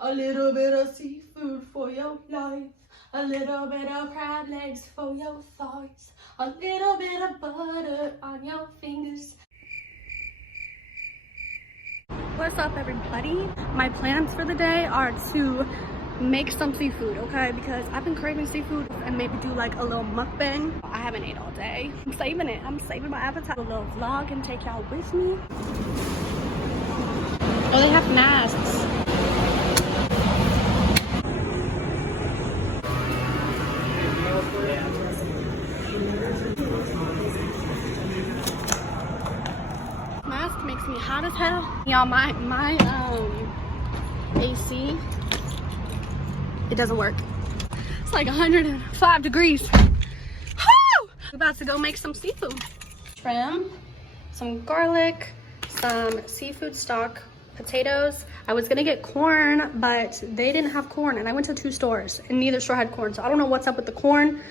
A little bit of seafood for your life. A little bit of crab legs for your thighs. A little bit of butter on your fingers. What's up, everybody? My plans for the day are to make some seafood, okay? Because I've been craving seafood, and maybe do like a little mukbang. I haven't ate all day. I'm saving it. I'm saving my appetite. A little vlog and take y'all with me. Oh, they have masks. Mask makes me hot as hell. Y'all, my AC, it doesn't work. It's like 105 degrees. Woo! We're about to go make some seafood. Shrimp, some garlic, some seafood stock, potatoes. I was gonna get corn, but they didn't have corn, and I went to 2 stores and neither store had corn, so I don't know what's up with the corn,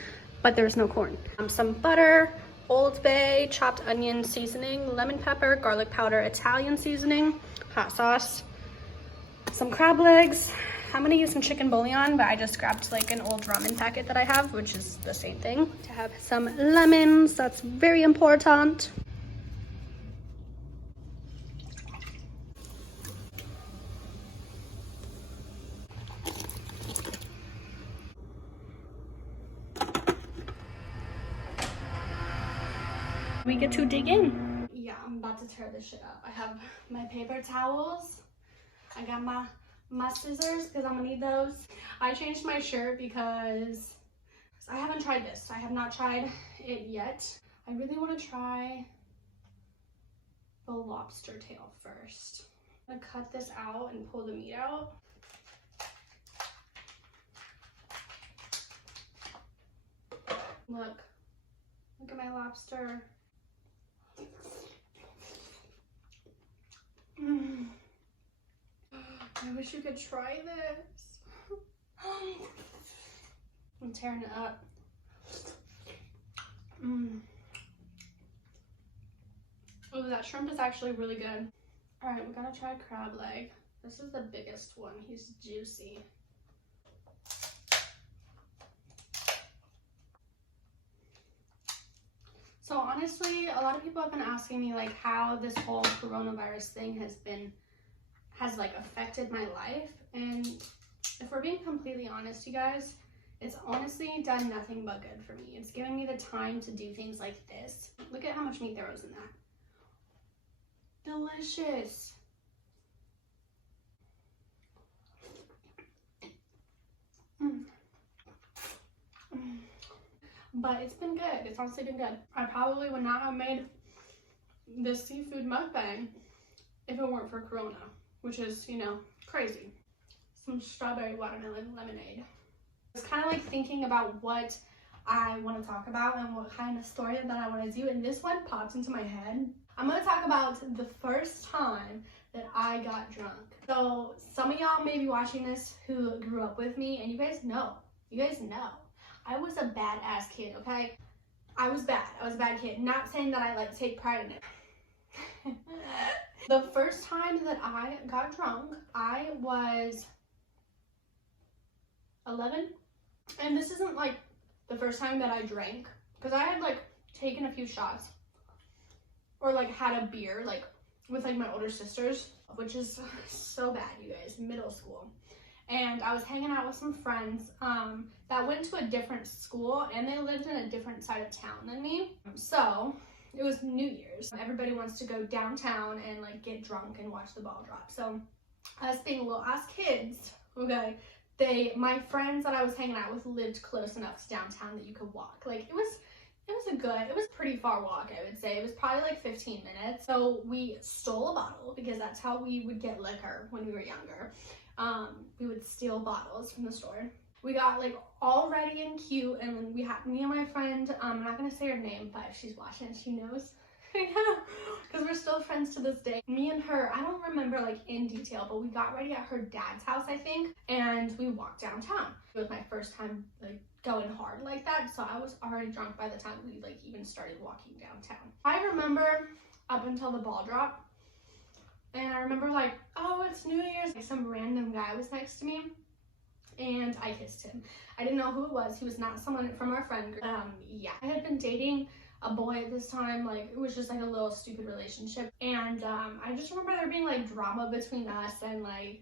but there's no corn. Some butter, Old Bay, chopped onion seasoning, lemon pepper, garlic powder, Italian seasoning, hot sauce, some crab legs. I'm gonna use some chicken bouillon, but I just grabbed like an old ramen packet that I have, which is the same thing. To have some lemons, that's very important. We get to dig in. Yeah, I'm about to tear this shit up. I have my paper towels. I got my scissors because I'm gonna need those. I changed my shirt because I haven't tried this. I have not tried it yet. I really want to try the lobster tail first. I'm gonna cut this out and pull the meat out. Look at my lobster. I wish you could try this. I'm tearing it up. Oh, that shrimp is actually really good. All right, we're gonna try crab leg. This is the biggest one. He's juicy. So honestly, a lot of people have been asking me like how this whole coronavirus thing has like affected my life, and if we're being completely honest, you guys, it's honestly done nothing but good for me. It's given me the time to do things like this. Look at how much meat there was in that. Delicious. But it's been good. It's honestly been good. I probably would not have made this seafood mukbang if it weren't for Corona, which is, you know, crazy. Some strawberry watermelon lemonade. I was kind of like thinking about what I want to talk about and what kind of story that I want to do, and this one popped into my head. I'm going to talk about the first time that I got drunk. So some of y'all may be watching this who grew up with me, and you guys know. I was a badass kid, okay? I was bad. I was a bad kid. Not saying that I like take pride in it. The first time that I got drunk, I was 11. And this isn't like the first time that I drank, because I had like taken a few shots or like had a beer like with like my older sisters, which is so bad, you guys, middle school. And I was hanging out with some friends that went to a different school, and they lived in a different side of town than me. So it was New Year's. Everybody wants to go downtown and like get drunk and watch the ball drop. So us being little ass kids, okay, my friends that I was hanging out with lived close enough to downtown that you could walk. Like it was a pretty far walk, I would say. It was probably like 15 minutes. So we stole a bottle, because that's how we would get liquor when we were younger. We would steal bottles from the store. We got like all ready and cute, and we had me and my friend, I'm not gonna say her name, but if she's watching, she knows. Because we're still friends to this day. Me and her, I don't remember like in detail, but we got ready at her dad's house, I think, and we walked downtown. It was my first time like going hard like that, so I was already drunk by the time we like even started walking downtown. I remember up until the ball drop, And I remember like, oh, it's New Year's. Like some random guy was next to me and I kissed him. I didn't know who it was. He was not someone from our friend group. Yeah, I had been dating a boy at this time. Like it was just like a little stupid relationship. And I just remember there being like drama between us and like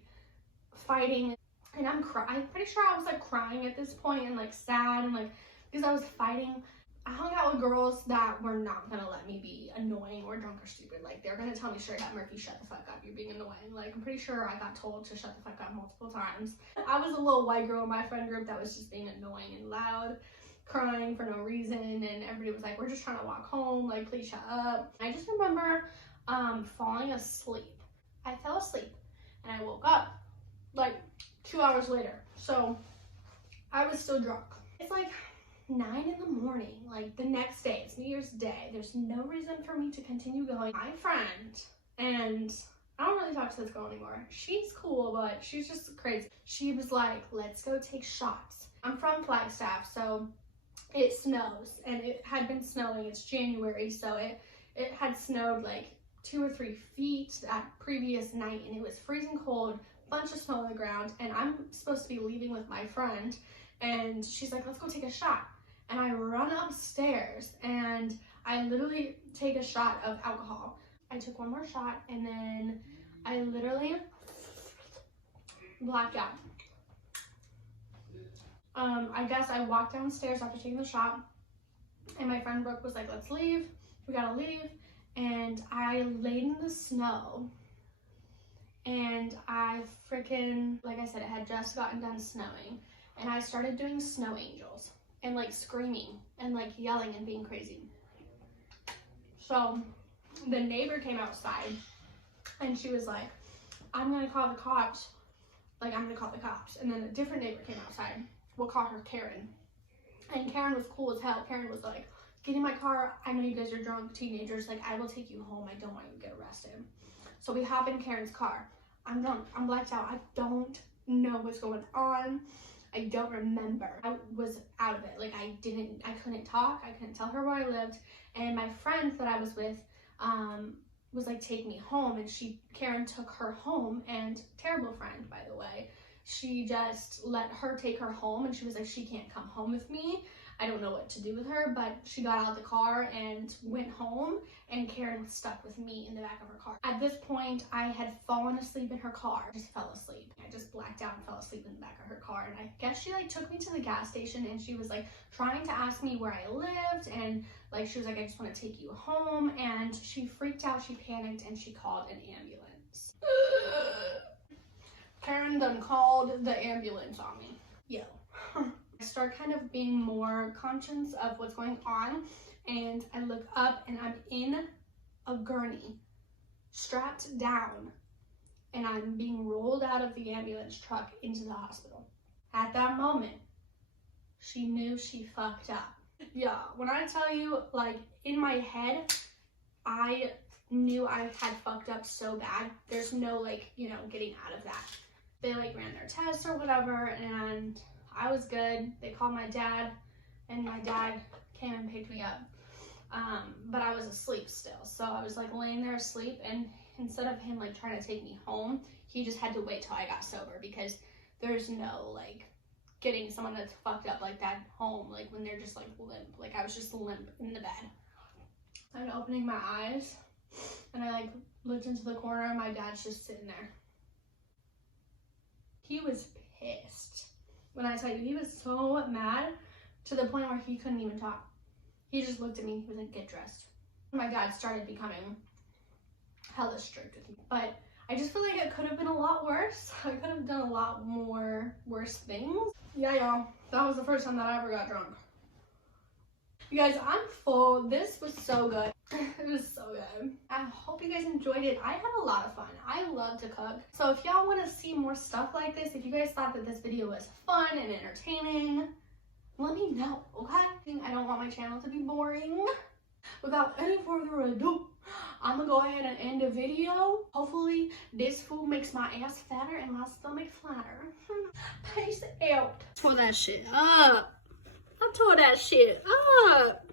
fighting. And I'm pretty sure I was like crying at this point and like sad and like because I was fighting. I hung out with girls that were not gonna let me be annoying or drunk or stupid. Like they're gonna tell me straight up, Murphy, shut the fuck up, you're being annoying. Like I'm pretty sure I got told to shut the fuck up multiple times. I was a little white girl in my friend group that was just being annoying and loud, crying for no reason, and everybody was like, we're just trying to walk home, like please shut up. I just remember falling asleep. I fell asleep and I woke up like 2 hours later. So I was still drunk. It's like 9 in the morning, like the next day, it's New Year's Day. There's no reason for me to continue going. My friend, and I don't really talk to this girl anymore. She's cool, but she's just crazy. She was like, let's go take shots. I'm from Flagstaff, so it snows, and it had been snowing. It's January, so it had snowed like 2 or 3 feet that previous night, and it was freezing cold, bunch of snow on the ground, and I'm supposed to be leaving with my friend, and she's like, let's go take a shot. And I run upstairs and I literally take a shot of alcohol. I took one more shot and then I literally blacked out. I guess I walked downstairs after taking the shot and my friend Brooke was like, let's leave, we gotta leave. And I laid in the snow and I freaking, like I said, it had just gotten done snowing and I started doing snow angels. And like screaming and like yelling and being crazy. So the neighbor came outside and she was like, I'm gonna call the cops. Like I'm gonna call the cops. And then a different neighbor came outside. We'll call her Karen. And Karen was cool as hell. Karen was like, get in my car. I know you guys are drunk teenagers. Like I will take you home. I don't want you to get arrested. So we hop in Karen's car. I'm drunk. I'm blacked out. I don't know what's going on. I don't remember. I was out of it. Like I couldn't talk. I couldn't tell her where I lived. And my friend that I was with was like, take me home. And Karen took her home, and terrible friend, by the way. She just let her take her home and she was like, she can't come home with me. I don't know what to do with her, but she got out of the car and went home, and Karen was stuck with me in the back of her car. At this point, I had fallen asleep in her car. I just fell asleep. I just blacked out and fell asleep in the back of her car. And I guess she like took me to the gas station and she was like trying to ask me where I lived, and like she was like, I just want to take you home. And she freaked out, she panicked, and she called an ambulance. Karen done called the ambulance on me. Yo. I start kind of being more conscious of what's going on, and I look up and I'm in a gurney, strapped down, and I'm being rolled out of the ambulance truck into the hospital. At that moment, she knew she fucked up. Yeah, when I tell you, like, in my head, I knew I had fucked up so bad. There's no, like, you know, getting out of that. They, like, ran their tests or whatever, and I was good. They called my dad, and my dad came and picked me up. But I was asleep still. So I was like laying there asleep, and instead of him like trying to take me home, he just had to wait till I got sober, because there's no like getting someone that's fucked up like that home, like when they're just like limp. Like I was just limp in the bed. I'm opening my eyes and I like looked into the corner, and my dad's just sitting there. He was pissed. When I tell you, he was so mad to the point where he couldn't even talk. He just looked at me. He was like, get dressed. My dad started becoming hella strict with me. But I just feel like it could have been a lot worse. I could have done a lot more worse things. Yeah, y'all. That was the first time that I ever got drunk. You guys, I'm full. This was so good. It was so good. I hope you guys enjoyed it. I had a lot of fun. I love to cook. So if y'all want to see more stuff like this, if you guys thought that this video was fun and entertaining, let me know, okay? I don't want my channel to be boring. Without any further ado, I'm gonna go ahead and end the video. Hopefully this food makes my ass fatter and my stomach flatter. Peace out. Tore that shit up. I tore that shit up.